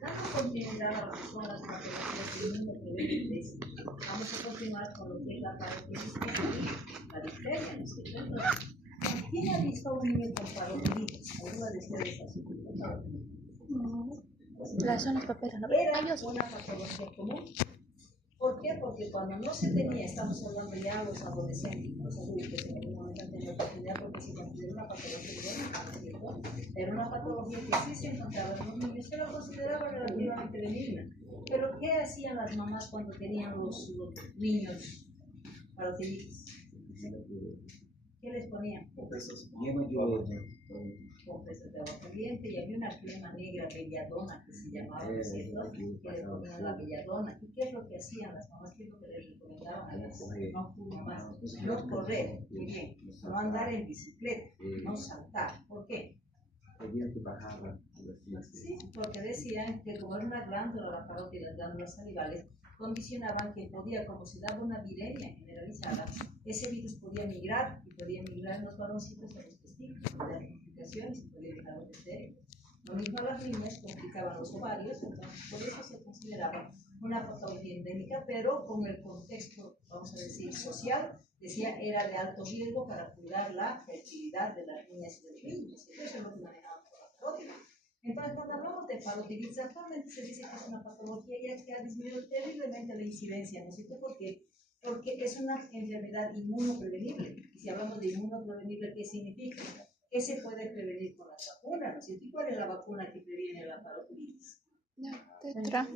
Dando continuidad a lo que son las patologías del mundo prevenibles, vamos a continuar con lo que es la parotiditis y la difteria, ¿no es cierto? Entonces, ¿quién ha visto a un niño con parotiditis? ¿Alguna de ustedes ha sufrido parotiditis? Las zonas paperas, ¿no? Era una patología común. ¿Por qué? Porque cuando no se tenía, estamos hablando ya de los adolescentes, los adultos, en algún momento han tenido oportunidad porque se considera una patología buena, ¿no es cierto? Era una patología que sí se encontraba en los niños, que lo consideraba relativamente benigna. Pero ¿qué hacían las mamás cuando tenían los niños parotiditis? ¿Qué les ponían? Compresas de agua caliente, y había una crema negra belladona que se llamaba, ¿no es cierto? Que le ponían la belladona. ¿Y qué es lo que hacían las mamás? ¿Qué es lo que les recomendaban a las mamás? No correr, muy bien, no andar en bicicleta, no saltar. ¿Por qué? Sí, porque decían que como era una glándula, la parótida, las glándulas salivales, condicionaban que podía, como se daba una viremia generalizada, ese virus podía migrar y podía migrar en los varoncitos a los testículos, podía dar complicaciones y podía dejar a los estériles. Lo mismo a las niñas, complicaban los ovarios, entonces por eso se consideraba una patología endémica, pero con el contexto, vamos a decir, social, decía era de alto riesgo para cuidar la fertilidad de las niñas y de los niños. Eso es lo que manejaban por la parótida. Entonces, cuando hablamos de parotiditis, actualmente se dice que es una patología ya que ha disminuido terriblemente la incidencia, ¿no es cierto? Porque es una enfermedad inmunoprevenible. Y si hablamos de inmunoprevenible, ¿qué significa? ¿Qué se puede prevenir con las vacunas, ¿no es cierto? ¿Y cuál es la vacuna que previene la parotiditis? Tetra.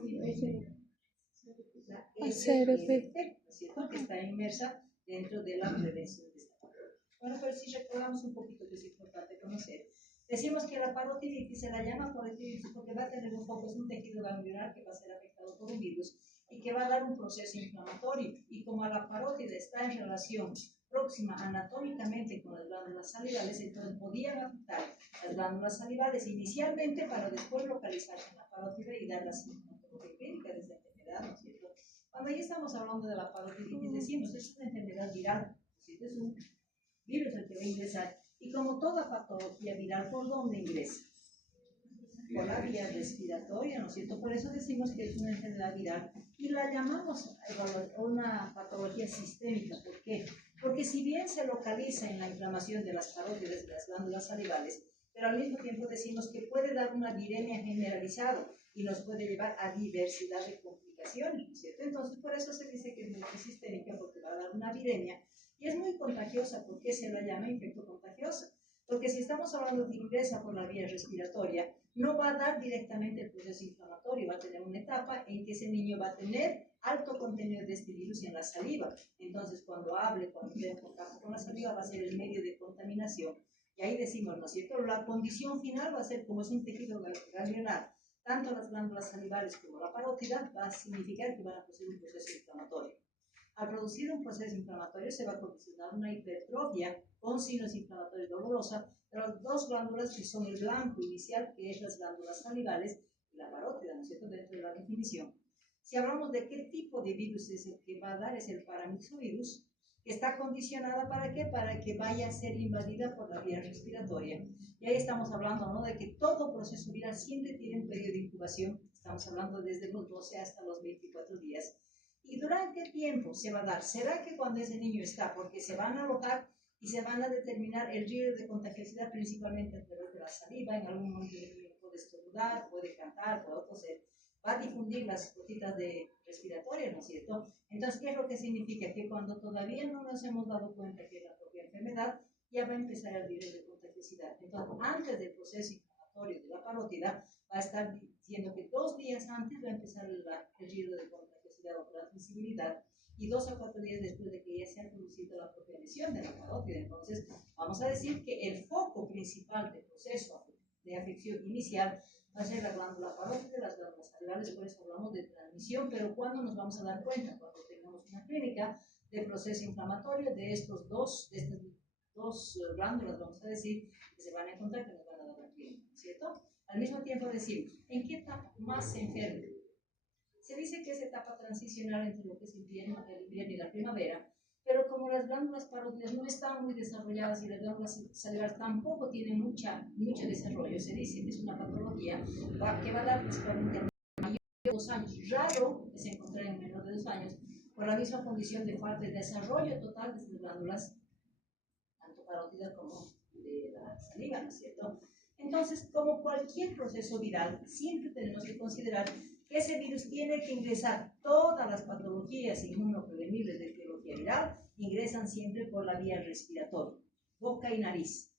La SRP, ¿no es cierto? Que está inmersa dentro de la prevención de esta patología. Bueno, pero si recordamos un poquito que es importante conocer. Decimos que la parotiditis se la llama parotiditis porque va a tener un foco, es un tejido ganglionar que va a ser afectado por un virus y que va a dar un proceso inflamatorio. Y como la parótida está en relación próxima anatómicamente con las glándulas salivales, entonces podían afectar las glándulas salivales inicialmente para después localizarse en la parótida y dar la sintomatología clínica de esta enfermedad, ¿no es cierto? Cuando ya estamos hablando de la parotiditis, decimos es una enfermedad viral, ¿no es cierto? Es un virus el que va a ingresar. Y como toda patología viral, ¿por dónde ingresa? Por la vía respiratoria, ¿no es cierto? Por eso decimos que es una enfermedad viral y la llamamos una patología sistémica. ¿Por qué? Porque si bien se localiza en la inflamación de las parótidas de las glándulas salivales, pero al mismo tiempo decimos que puede dar una viremia generalizada y nos puede llevar a diversidad de complicaciones, ¿no es cierto? Entonces, por eso se dice que es muy sistémica, porque va a dar una viremia. Y es muy contagiosa. ¿Por qué se la llama infecto contagiosa? Porque si estamos hablando de ingresa por la vía respiratoria, no va a dar directamente el proceso inflamatorio, va a tener una etapa en que ese niño va a tener alto contenido de este virus en la saliva. Entonces, cuando hable, cuando esté en contacto con la saliva, va a ser el medio de contaminación. Y ahí decimos, ¿no es cierto? La condición final va a ser, como es un tejido ganglionar, tanto las glándulas salivales como la parótida, va a significar que van a producir un proceso inflamatorio. Al producir un proceso inflamatorio se va a condicionar una hipertrofia con signos inflamatorios dolorosa de las dos glándulas que son el blanco inicial, que es las glándulas salivales, y la parótida, ¿no es cierto?, dentro de la definición. Si hablamos de qué tipo de virus es el que va a dar, es el paramyxovirus, que está condicionada ¿para qué? Para que vaya a ser invadida por la vía respiratoria. Y ahí estamos hablando, ¿no?, de que todo proceso viral siempre tiene un periodo de incubación, estamos hablando desde los 12 hasta los 24 días. ¿Y durante qué tiempo se va a dar? ¿Será que cuando ese niño está? Porque se van a alojar y se van a determinar el riesgo de contagiosidad principalmente a través de la saliva. En algún momento el niño puede estornudar, puede cantar, puede toser. Va a difundir las gotitas de respiratoria, ¿no es cierto? Entonces, ¿qué es lo que significa? Que cuando todavía no nos hemos dado cuenta que es la propia enfermedad, ya va a empezar el riesgo de contagiosidad. Entonces, antes del proceso inflamatorio de la parótida, va a estar diciendo que 2 días antes va a empezar el riesgo de contagiosidad o transmisibilidad, y 2 a 4 días después de que ya se ha producido la propia lesión de la parótida. Entonces, vamos a decir que el foco principal del proceso de afección inicial va a ser la glándula parótida, las glándulas salivales. Por eso hablamos de transmisión, pero ¿cuándo nos vamos a dar cuenta? Cuando tengamos una clínica de proceso inflamatorio de estas dos glándulas, vamos a decir, que se van a encontrar, que nos van a dar la clínica, ¿cierto? Al mismo tiempo decimos, ¿en qué etapa más se enferma? Se dice que es etapa transicional entre lo que es el invierno y la primavera, pero como las glándulas parótidas no están muy desarrolladas y las glándulas salivales tampoco tienen mucho desarrollo, se dice que es una patología que va a dar principalmente a mayor de 2 años. Raro es encontrar en menor de 2 años por la misma condición de falta de desarrollo total de las glándulas, tanto parótidas como de la saliva, ¿no es cierto? Entonces, como cualquier proceso viral, siempre tenemos que considerar que ese virus tiene que ingresar. Todas las patologías inmunoprevenibles de etiología viral ingresan siempre por la vía respiratoria, boca y nariz.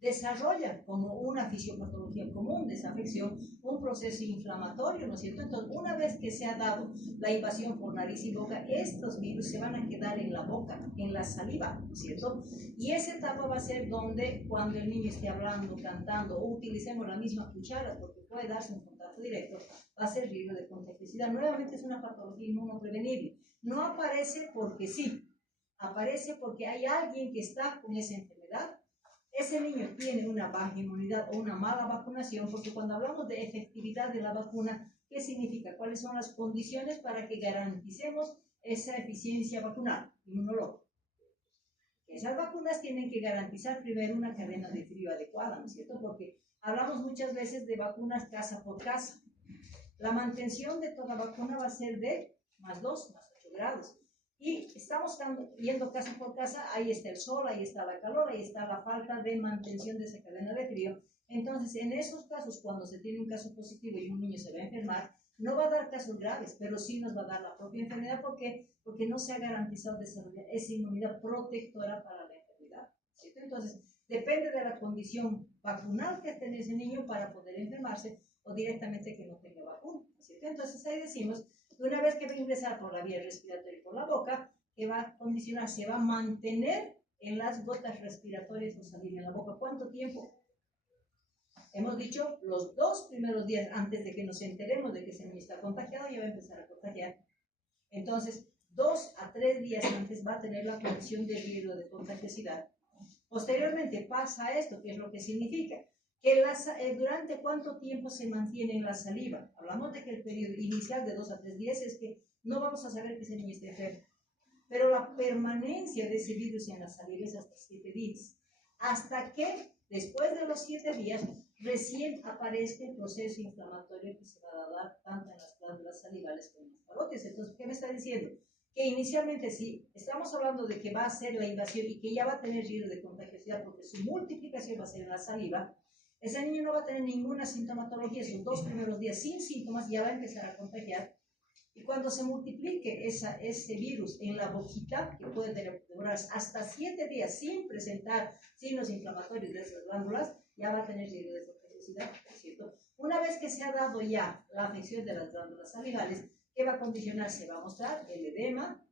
Desarrollan como una fisiopatología común de esa afección un proceso inflamatorio, ¿no es cierto? Entonces, una vez que se ha dado la invasión por nariz y boca, estos virus se van a quedar en la boca, en la saliva, ¿no es cierto? Y esa etapa va a ser donde, cuando el niño esté hablando, cantando, o utilicemos la misma cuchara, porque puede darse un contacto directo, va a ser riesgo de contagiosidad. Nuevamente es una patología inmunoprevenible. No aparece porque sí, aparece porque hay alguien que está con esa enfermedad. Ese niño tiene una baja inmunidad o una mala vacunación, porque cuando hablamos de efectividad de la vacuna, ¿qué significa? ¿Cuáles son las condiciones para que garanticemos esa eficiencia vacunal, inmunológica? Esas vacunas tienen que garantizar primero una cadena de frío adecuada, ¿no es cierto? Porque hablamos muchas veces de vacunas casa por casa. La mantención de toda vacuna va a ser de +2, +8 grados. Y estamos yendo casa por casa, ahí está el sol, ahí está la calor, ahí está la falta de mantención de esa cadena de frío. Entonces, en esos casos, cuando se tiene un caso positivo y un niño se va a enfermar, no va a dar casos graves, pero sí nos va a dar la propia enfermedad. ¿Por qué? Porque no se ha garantizado desarrollar esa inmunidad protectora para la enfermedad, ¿cierto? Entonces, depende de la condición vacunal que tenga ese niño para poder enfermarse o directamente que no tenga vacuna, ¿cierto? Entonces, ahí decimos, una vez que va a ingresar por la vía respiratoria y por la boca, que va a condicionar, se va a mantener en las gotas respiratorias o salir en la boca. ¿Cuánto tiempo? Hemos dicho, los 2 primeros días antes de que nos enteremos de que ese niño está contagiado, ya va a empezar a contagiar. Entonces, 2 a 3 días antes va a tener la condición de riesgo de contagiosidad. Posteriormente pasa esto, que es lo que significa que durante cuánto tiempo se mantiene en la saliva. Hablamos de que el periodo inicial de 2 a 3 días es que no vamos a saber que ese niño esté enfermo, pero la permanencia de ese virus en la saliva es hasta 7 días, hasta que después de los 7 días recién aparezca el proceso inflamatorio que se va a dar tanto en las glándulas salivales como en las parótidas. Entonces, ¿qué me está diciendo? Que inicialmente sí, estamos hablando de que va a ser la invasión y que ya va a tener riesgo de contagiosidad porque su multiplicación va a ser en la saliva. Ese niño no va a tener ninguna sintomatología, sus 2 primeros días sin síntomas ya va a empezar a contagiar. Y cuando se multiplique ese virus en la boquita, que puede durar hasta 7 días sin presentar signos inflamatorios de esas glándulas, ya va a tener riesgo de contagiosidad, ¿cierto? Una vez que se ha dado ya la afección de las glándulas salivales, ¿qué va a condicionar? Se va a mostrar el edema,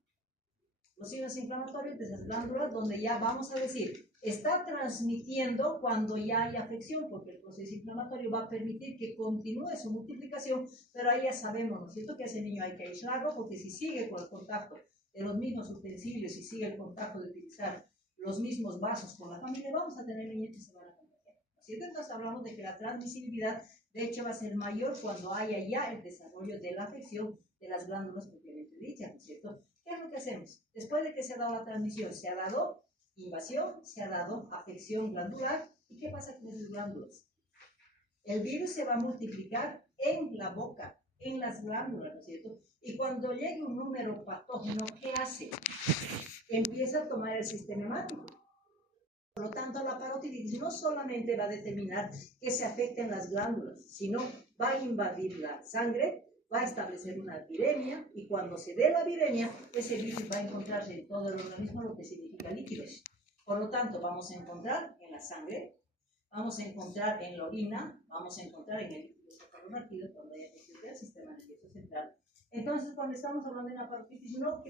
los signos inflamatorios de esas glándulas, donde ya vamos a decir, está transmitiendo cuando ya hay afección, porque el proceso inflamatorio va a permitir que continúe su multiplicación, pero ahí ya sabemos, ¿no es cierto?, que a ese niño hay que aislarlo, porque si sigue con el contacto de los mismos utensilios, si sigue el contacto de utilizar los mismos vasos con la familia, vamos a tener niños que se van a contagiar, ¿no es cierto? Entonces hablamos de que la transmisibilidad, de hecho, va a ser mayor cuando haya ya el desarrollo de la afección de las glándulas propiamente dichas, ¿no es cierto? ¿Qué es lo que hacemos? Después de que se ha dado la transmisión, se ha dado invasión, se ha dado afección glandular. ¿Y qué pasa con esas glándulas? El virus se va a multiplicar en la boca, en las glándulas, ¿no es cierto? Y cuando llegue un número patógeno, ¿qué hace? Empieza a tomar el sistema hemático. Por lo tanto, la parotiditis no solamente va a determinar que se afecten las glándulas, sino va a invadir la sangre, va a establecer una viremia, y cuando se dé la viremia, ese virus va a encontrarse en todo el organismo, lo que significa líquidos. Por lo tanto, vamos a encontrar en la sangre, vamos a encontrar en la orina, vamos a encontrar en el líquido cefalorraquídeo, cuando haya afección del sistema nervioso central. Entonces, cuando estamos hablando de una parotiditis, no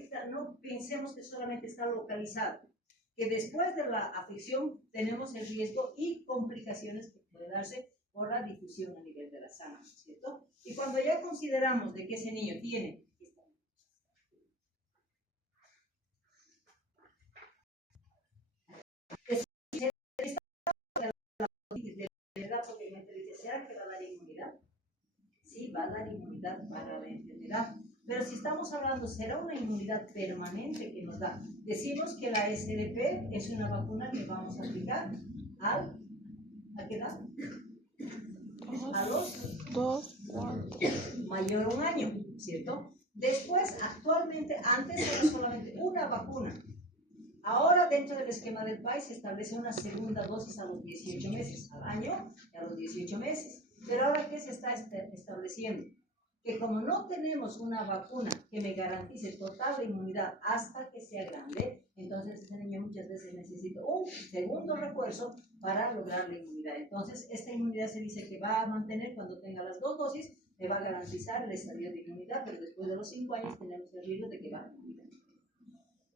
pensemos que solamente está localizado, que después de la afección tenemos el riesgo y complicaciones que puede darse por la difusión a nivel de la sangre, ¿cierto? Y cuando ya consideramos de que ese niño tiene ¿será que va a dar inmunidad? Sí, va a dar inmunidad para la enfermedad. Pero si estamos hablando, será una inmunidad permanente que nos da. Decimos que la SDP es una vacuna que vamos a aplicar ¿a qué edad? A los 2, 4. mayor a un año, ¿cierto? Después, actualmente, antes era solamente una vacuna. Ahora, dentro del esquema del país, se establece una segunda dosis a los 18 meses, al año y a los 18 meses. Pero ahora, ¿qué se está estableciendo? Que como no tenemos una vacuna que me garantice total inmunidad hasta que sea grande, entonces ese niño muchas veces necesita un segundo refuerzo para lograr la inmunidad. Entonces, esta inmunidad se dice que va a mantener cuando tenga las 2 dosis, me va a garantizar el estadio de inmunidad, pero después de los 5 años tenemos el riesgo de que va a morir.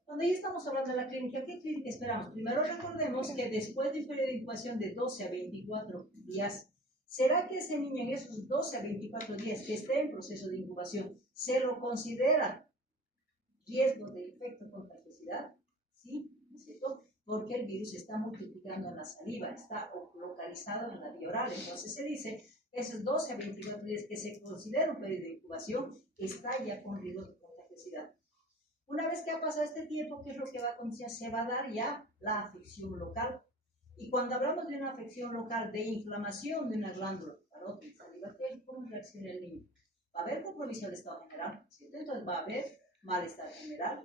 Cuando ya estamos hablando de la clínica, ¿qué clínica esperamos? Primero recordemos que después de un periodo de incubación de 12 a 24 días, ¿será que ese niño en esos 12 a 24 días que esté en proceso de incubación se lo considera riesgo de infecto con contagiosidad? Sí, ¿no es cierto? Porque el virus se está multiplicando en la saliva, está localizado en la vía oral. Entonces se dice que esos 12 a 24 días que se considera un periodo de incubación está ya con riesgo de contagiosidad. Una vez que ha pasado este tiempo, ¿qué es lo que va a acontecer? Se va a dar ya la afección local. Y cuando hablamos de una afección local, de inflamación de una glándula parótida saliva, ¿cómo reacciona el niño? Va a haber compromiso del estado general, ¿cierto? Entonces va a haber malestar general.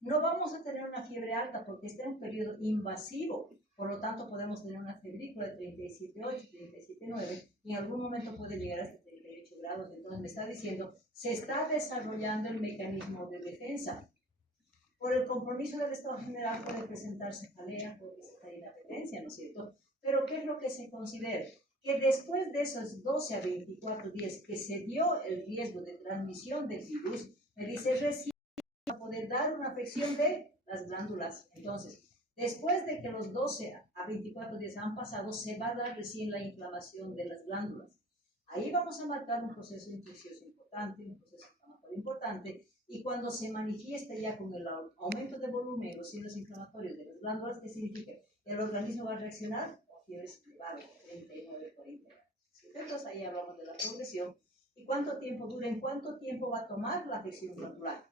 No vamos a tener una fiebre alta porque está en un periodo invasivo, por lo tanto podemos tener una febrícula de 37,8, 37,9 y en algún momento puede llegar hasta 38 grados. Entonces me está diciendo, se está desarrollando el mecanismo de defensa. Por el compromiso del estado general puede presentarse jalea, puede presentar inapetencia, ¿no es cierto? Pero ¿qué es lo que se considera? Que después de esos 12 a 24 días que se dio el riesgo de transmisión del virus, me dice recién va a poder dar una afección de las glándulas. Entonces, después de que los 12 a 24 días han pasado, se va a dar recién la inflamación de las glándulas. Ahí vamos a marcar un proceso infeccioso importante, un proceso inflamatorio importante, y cuando se manifiesta ya con el aumento de volumen, los signos inflamatorios de las glándulas, ¿qué significa? El organismo va a reaccionar con fiebres elevadas, 39, 40 grados. Entonces ahí hablamos de la progresión. ¿Y cuánto tiempo dura? ¿En cuánto tiempo va a tomar la afección glandular?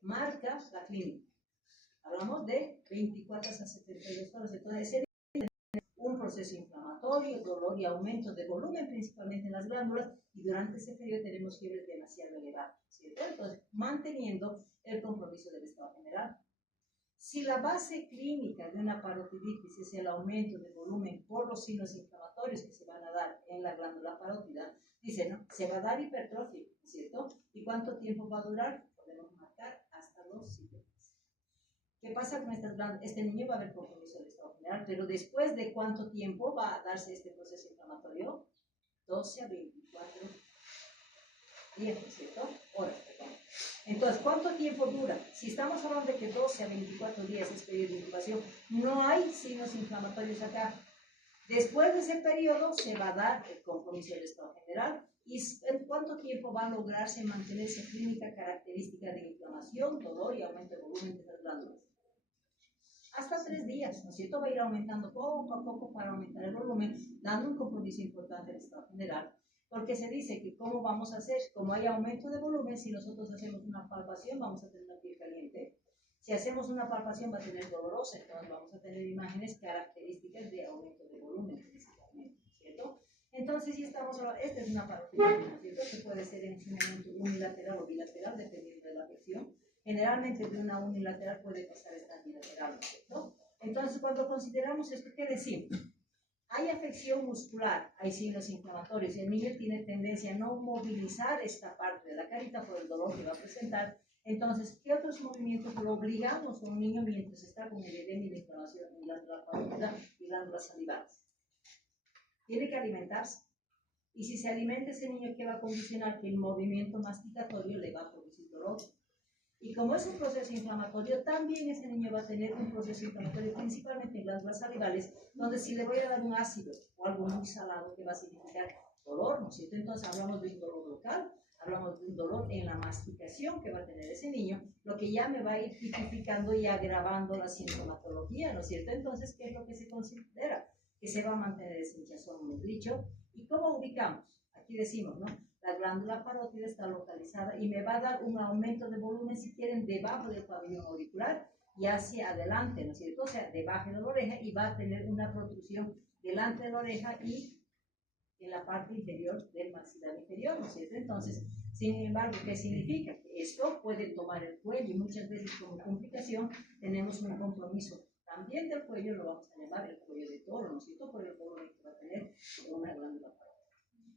Marca la clínica. Hablamos de 24 a 72 horas. Entonces, un proceso inflamatorio, dolor y aumento de volumen, principalmente en las glándulas, y durante ese periodo tenemos fiebres demasiado elevadas, ¿cierto? Entonces, manteniendo el compromiso del estado general. Si la base clínica de una parotiditis es el aumento de volumen por los signos inflamatorios que se van a dar en la glándula parótida, dice, ¿no? Se va a dar hipertrofia, ¿cierto? ¿Y cuánto tiempo va a durar? Podemos marcar hasta los 7 meses. ¿Qué pasa con estas glándulas? Este niño va a haber compromiso del estado general, pero después de cuánto tiempo va a darse este proceso inflamatorio? 12 a 24 días, ¿cierto? Horas, perdón. Entonces, ¿cuánto tiempo dura? Si estamos hablando de que 12 a 24 días es periodo de incubación, no hay signos inflamatorios acá. Después de ese periodo se va a dar el compromiso del estado general. ¿Y en cuánto tiempo va a lograrse mantener esa clínica característica de inflamación, dolor y aumento de volumen de las glándulas? Hasta 3 días, ¿no es cierto? Va a ir aumentando poco a poco para aumentar el volumen, dando un compromiso importante al estado general. Porque se dice que cómo vamos a hacer, como hay aumento de volumen, si nosotros hacemos una palpación vamos a tener una piel caliente. Si hacemos una palpación va a tener dolorosa, entonces vamos a tener imágenes características de aumento de volumen principalmente, ¿cierto? Entonces, si estamos hablando, esta es una parotiditis, ¿cierto? Que puede ser en su momento unilateral o bilateral, dependiendo de la afección. Generalmente de una unilateral puede pasar a esta bilateral, ¿cierto? Entonces, cuando consideramos esto, ¿qué decimos? Hay afección muscular, hay signos inflamatorios, y el niño tiene tendencia a no movilizar esta parte de la carita por el dolor que va a presentar. Entonces, ¿qué otros movimientos lo obligamos a un niño mientras está con el edema y la inflamación en la parótida y glándulas salivales? Tiene que alimentarse. Y si se alimenta ese niño, ¿qué va a condicionar? Que el movimiento masticatorio le va a producir dolor. Y como es un proceso inflamatorio, también ese niño va a tener un proceso inflamatorio, principalmente en glándulas salivales, donde si le voy a dar un ácido o algo muy salado, que va a significar dolor, ¿no es cierto? Entonces hablamos de un dolor local, hablamos de un dolor en la masticación que va a tener ese niño, lo que ya me va a ir tipificando y agravando la sintomatología, ¿no es cierto? Entonces, ¿qué es lo que se considera? Que se va a mantener ese hinchazón muy dicho. ¿Y cómo ubicamos? aquí decimos, ¿no? La glándula parótida está localizada y me va a dar un aumento de volumen, si quieren, debajo del pabellón auricular y hacia adelante, ¿no es cierto? O sea, debajo de la oreja, y va a tener una protrusión delante de la oreja y en la parte inferior del maxilar inferior, ¿no es cierto? Entonces, sin embargo, ¿qué significa? Que esto puede tomar el cuello y muchas veces como complicación tenemos un compromiso también del cuello, lo vamos a llamar el cuello de toro, ¿no es cierto? Por el volumen que va a tener una glándula parótida.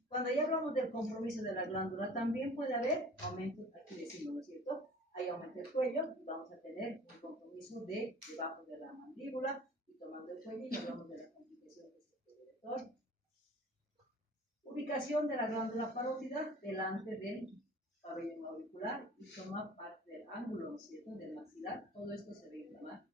Cuando ya hablamos del compromiso de la glándula, también puede haber aumento, aquí decimos, ¿no es cierto? Hay aumento del cuello, vamos a tener un compromiso debajo de la mandíbula y tomando el cuello y hablamos de la complicación de este cuello de toro. Ubicación de la glándula parótida delante del pabellón auricular y toma parte del ángulo, ¿no es cierto?, del maxilar. Todo esto se va a inflamar.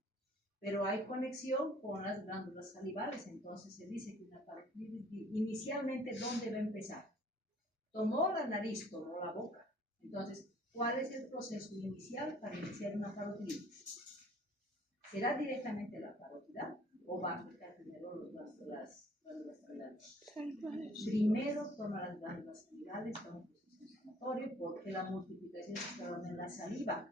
Pero hay conexión con las glándulas salivales, entonces se dice que una parotiditis inicialmente, ¿dónde va a empezar? Tomó la nariz, tomó la boca. Entonces, ¿cuál es el proceso inicial para iniciar una parotiditis? ¿Será directamente la parótida o va a afectar primero las glándulas salivales? Primero toma las glándulas salivales, toma un proceso inflamatorio porque la multiplicación se está dando en la saliva.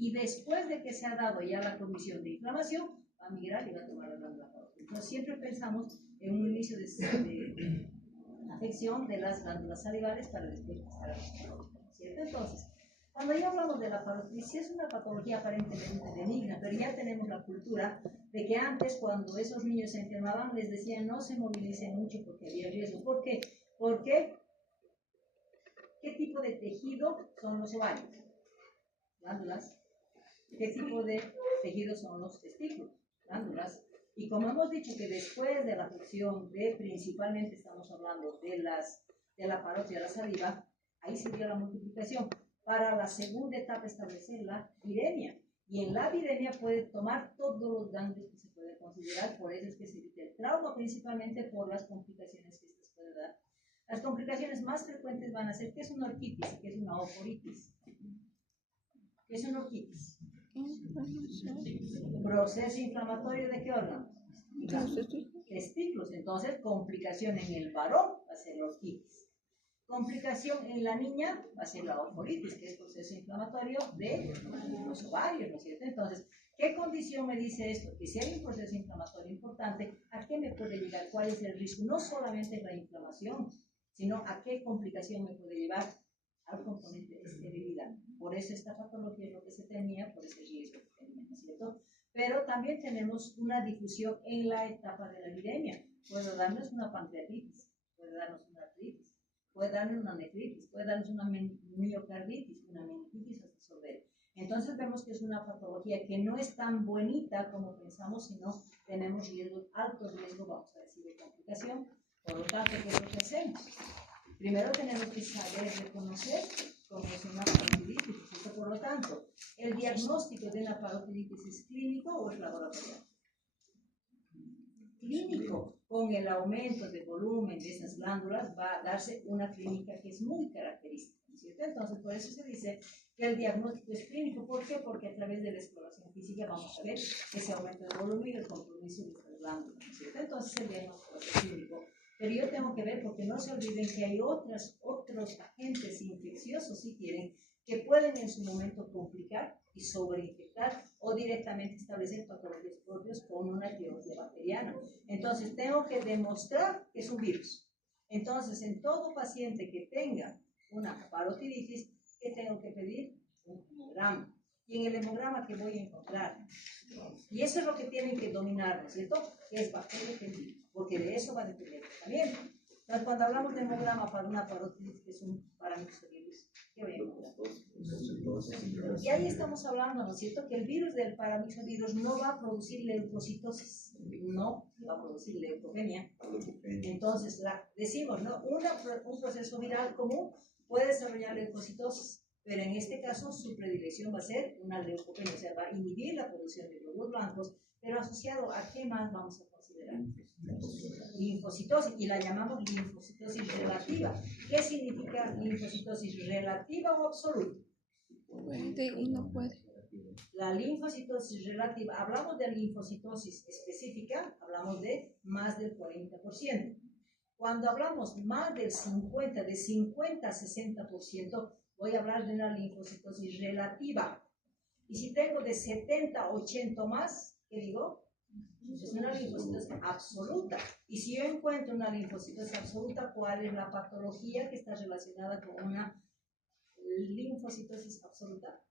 Y después de que se ha dado ya la condición de inflamación, va a migrar y va a tomar la glándula parótida. Entonces siempre pensamos en un inicio de afección de las glándulas salivales para después pasar a la parótida, ¿cierto? Entonces, cuando ya hablamos de la parotiditis, es una patología aparentemente benigna, pero ya tenemos la cultura de que antes, cuando esos niños se enfermaban, les decían no se movilicen mucho porque había riesgo. ¿Por qué? Porque ¿qué tipo de tejido son los ovarios? Glándulas. ¿Qué tipo de tejidos son los testículos? Glándulas. Y como hemos dicho que después de la afección principalmente estamos hablando de la parótida de la saliva, ahí sería la multiplicación. Para la segunda etapa establecer la viremia. Y en la viremia puede tomar todos los ganglios que se puede considerar, por eso es que se evita el trauma, principalmente por las complicaciones que estas puede dar. Las complicaciones más frecuentes van a ser, ¿qué es una orquitis? ¿Qué es una oforitis? ¿Qué es una orquitis? Proceso inflamatorio ¿de qué órganos? Testículos. Entonces, complicación en el varón va a ser la orquitis. Complicación en la niña va a ser la oforitis, que es proceso inflamatorio de los ovarios, ¿no es cierto? Entonces, ¿qué condición me dice esto? Que si hay un proceso inflamatorio importante, ¿a qué me puede llegar? ¿Cuál es el riesgo? No solamente la inflamación, sino a qué complicación me puede llevar al componente de esterilidad. Por eso esta patología es lo que se tenía, por ese riesgo que tenía, ¿no es cierto? Pero también tenemos una difusión en la etapa de la viremia. Puede darnos una pancreatitis, puede darnos una artritis, puede darnos una nefritis, puede darnos una miocarditis, una meningitis hasta sordera. Entonces vemos que es una patología que no es tan bonita como pensamos, sino tenemos riesgos, altos riesgos, vamos a decir, de complicación. Por lo tanto, ¿qué es lo que hacemos? Primero tenemos que saber reconocer cómo es una parotiditis. Por lo tanto, ¿el diagnóstico de una parotiditis es clínico o es laboratorial? Clínico. Con el aumento de volumen de esas glándulas va a darse una clínica que es muy característica, ¿cierto? Entonces, por eso se dice que el diagnóstico es clínico. ¿Por qué? Porque a través de la exploración física vamos a ver ese aumento de volumen y el compromiso de estas glándulas, ¿cierto? Entonces, el diagnóstico es clínico. Pero yo tengo que ver, porque no se olviden que hay otros agentes infecciosos, si quieren, que pueden en su momento complicar y sobreinfectar o directamente establecer patologías propias con una etiología bacteriana. Entonces, tengo que demostrar que es un virus. Entonces, en todo paciente que tenga una parotiditis, ¿qué tengo que pedir? Un hemograma. Y en el hemograma, ¿qué voy a encontrar? Y eso es lo que tienen que dominar, ¿no es cierto? Es bacteria y virus, porque de eso va a depender el tratamiento. Entonces, cuando hablamos de hemograma para una parotiditis, que es un parámetro de virus, ¿qué voy a encontrar? Y ahí estamos hablando, ¿no es cierto?, que el virus del paramyxovirus no va a producir leucocitosis, no va a producir leucopenia. Entonces, decimos, ¿no?, un proceso viral común puede desarrollar leucocitosis, pero en este caso su predilección va a ser una leucopenia, o sea, va a inhibir la producción de glóbulos blancos, pero asociado a qué más vamos a considerar? Linfocitosis, y la llamamos linfocitosis relativa. ¿Qué significa linfocitosis relativa o absoluta? Puede y no puede. La linfocitosis relativa, hablamos de linfocitosis específica, hablamos de más del 40%. Cuando hablamos más del 50, de 50 a 60%, voy a hablar de una linfocitosis relativa. Y si tengo de 70 a 80 más, ¿qué digo? Es una linfocitosis absoluta. Y si yo encuentro una linfocitosis absoluta, ¿cuál es la patología que está relacionada con una linfocitosis absoluta?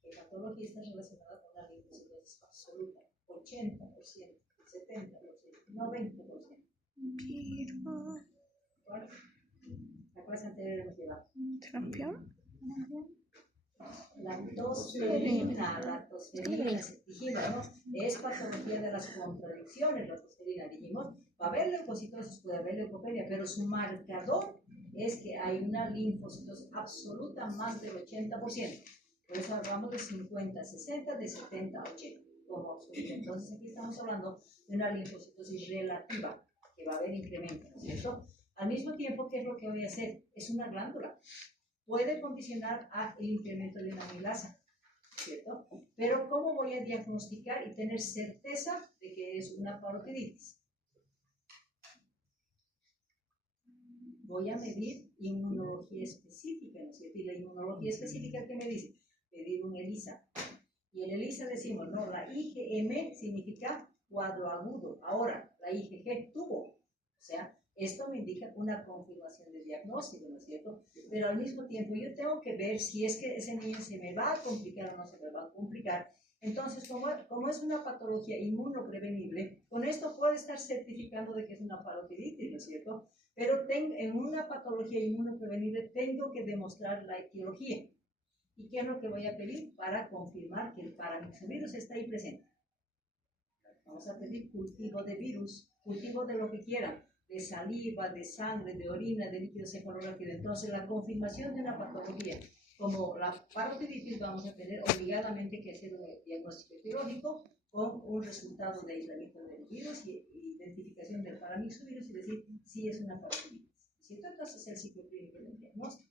¿Qué patología está relacionada con la linfocitosis absoluta? 80%, 70%, 90%. ¿Cuál? La clase anterior hemos llevado. ¿Trampión? Lactosferina, dijimos, ¿no? Es patología de las contradicciones, lactosferina, dijimos, va a haber leucocitosis, puede haber leucopenia, pero su marcador es que hay una linfocitosis absoluta más del 80%. Por eso hablamos de 50, 60, de 70 a 80. Como entonces aquí estamos hablando de una linfocitosis relativa, que va a haber incremento, ¿no es cierto? Al mismo tiempo, ¿qué es lo que voy a hacer? Es una glándula. Puede condicionar al incremento de una amilasa, ¿cierto? Pero ¿cómo voy a diagnosticar y tener certeza de que es una parotiditis? Voy a medir inmunología específica, ¿no es cierto? Y la inmunología específica, ¿qué me dice? Pedir un ELISA. Y en ELISA decimos, no, la IgM significa cuadro agudo. Ahora, la IgG tubo. O sea, esto me indica una confirmación de diagnóstico, ¿no es cierto? Pero al mismo tiempo yo tengo que ver si es que ese niño se me va a complicar o no se me va a complicar. Entonces, como es una patología inmunoprevenible, con esto puedo estar certificando de que es una parotiditis, ¿no es cierto? Pero en una patología inmunoprevenible tengo que demostrar la etiología. ¿Y qué es lo que voy a pedir? Para confirmar que el paramyxovirus está ahí presente. Vamos a pedir cultivo de virus, cultivo de lo que quieran, de saliva, de sangre, de orina, de líquido cefalorraquídeo. Entonces, la confirmación de una patología como la parotiditis, vamos a tener obligadamente que hacer un diagnóstico etiológico con un resultado de aislamiento del virus y identificación del paramyxovirus y decir si es una parotiditis, ¿cierto? Entonces, el ciclo clínico del diagnóstico.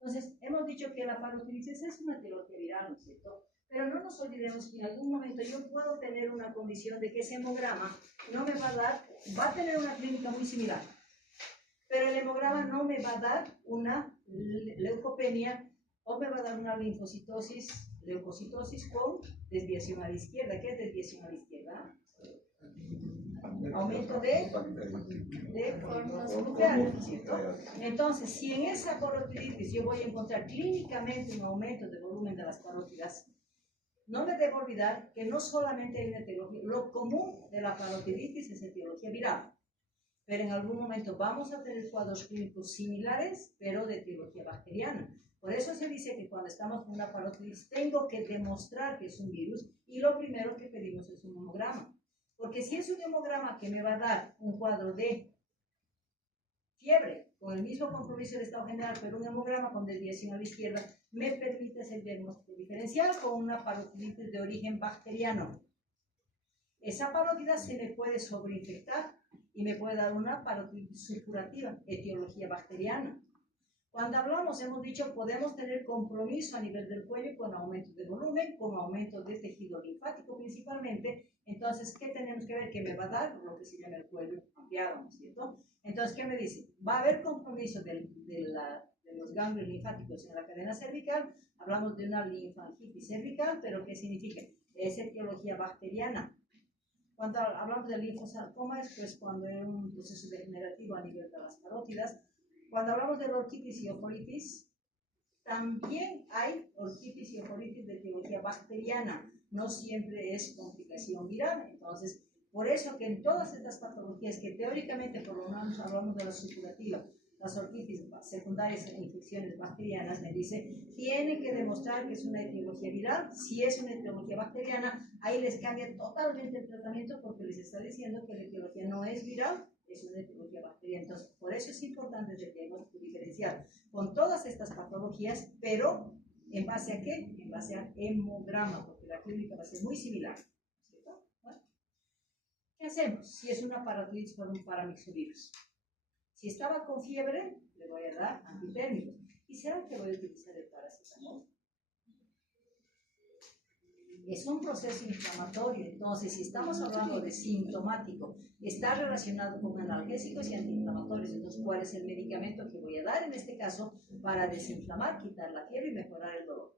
Entonces, hemos dicho que la parotiditis es una etiología viral, ¿no es cierto? Pero no nos olvidemos que en algún momento yo puedo tener una condición de que ese hemograma no me va a dar, va a tener una clínica muy similar, pero el hemograma no me va a dar una leucopenia o me va a dar una linfocitosis, leucocitosis con desviación a la izquierda. ¿Qué es desviación a la izquierda? Aumento de fórmulas nucleares, ¿cierto? Entonces, si en esa parotiditis yo voy a encontrar clínicamente un aumento del volumen de las parótidas, no me debo olvidar que no solamente hay una etiología, lo común de la parotiditis es etiología viral, pero en algún momento vamos a tener cuadros clínicos similares, pero de etiología bacteriana. Por eso se dice que cuando estamos con una parotiditis tengo que demostrar que es un virus y lo primero que pedimos es un hemograma. Porque si es un hemograma que me va a dar un cuadro de fiebre, con el mismo compromiso de estado general, pero un hemograma con desviación a la izquierda, me permite hacer diagnóstico diferencial con una parotiditis de origen bacteriano. Esa parotiditis se me puede sobreinfectar y me puede dar una parotiditis supurativa, etiología bacteriana. Cuando hablamos, hemos dicho, podemos tener compromiso a nivel del cuello con aumento de volumen, con aumento de tejido linfático principalmente. Entonces, ¿qué tenemos que ver? Que me va a dar lo que se llama el cuello ampliado, ¿no es cierto? Entonces, ¿qué me dice? Va a haber compromiso de los ganglios linfáticos en la cadena cervical. Hablamos de una linfangitis cervical, pero ¿qué significa? Es etiología bacteriana. Cuando hablamos de linfosarcoma, es pues cuando hay un proceso degenerativo a nivel de las parótidas. Cuando hablamos de la orquitis y ofolitis, también hay orquitis y ofolitis de etiología bacteriana, no siempre es complicación viral. Entonces, por eso que en todas estas patologías que teóricamente por lo menos hablamos de la supurativa, las orquitis secundarias e infecciones bacterianas, me dice, tienen que demostrar que es una etiología viral. Si es una etiología bacteriana, ahí les cambia totalmente el tratamiento porque les está diciendo que la etiología no es viral, es una etiología bacteriana. Entonces, por eso es importante el diagnóstico diferencial con todas estas patologías, pero ¿en base a qué? En base al hemograma, porque la clínica va a ser muy similar, ¿cierto? ¿Bueno? ¿Qué hacemos si es una parotiditis por un paramyxovirus? Si estaba con fiebre, le voy a dar antitérmicos. ¿Y será que voy a utilizar el paracetamol? es un proceso inflamatorio. Entonces, si estamos hablando de sintomático, está relacionado con analgésicos y antiinflamatorios. Entonces, ¿cuál es el medicamento que voy a dar en este caso para desinflamar, quitar la fiebre y mejorar el dolor?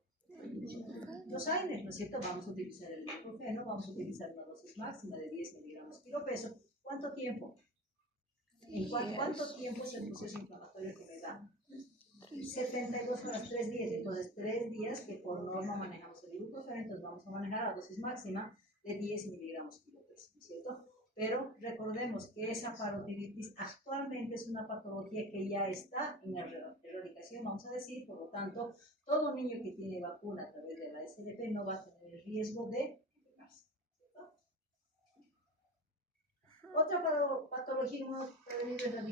Los AINES, ¿no es cierto? Vamos a utilizar el ibuprofeno, vamos a utilizar una dosis máxima de 10 miligramos kilo peso. ¿Cuánto tiempo? ¿En cuánto tiempo es el proceso inflamatorio que me da? 72 horas, 3 días. Entonces, 3 días que por norma manejamos el ibuprofeno, entonces vamos a manejar la dosis máxima de 10 miligramos kilo peso, ¿no es cierto? Pero recordemos que esa parotiditis actualmente es una patología que ya está en erradicación, vamos a decir, por lo tanto, todo niño que tiene vacuna a través de la SDP no va a tener el riesgo de enfermarse, ¿cierto? Otra patología no prevenida es la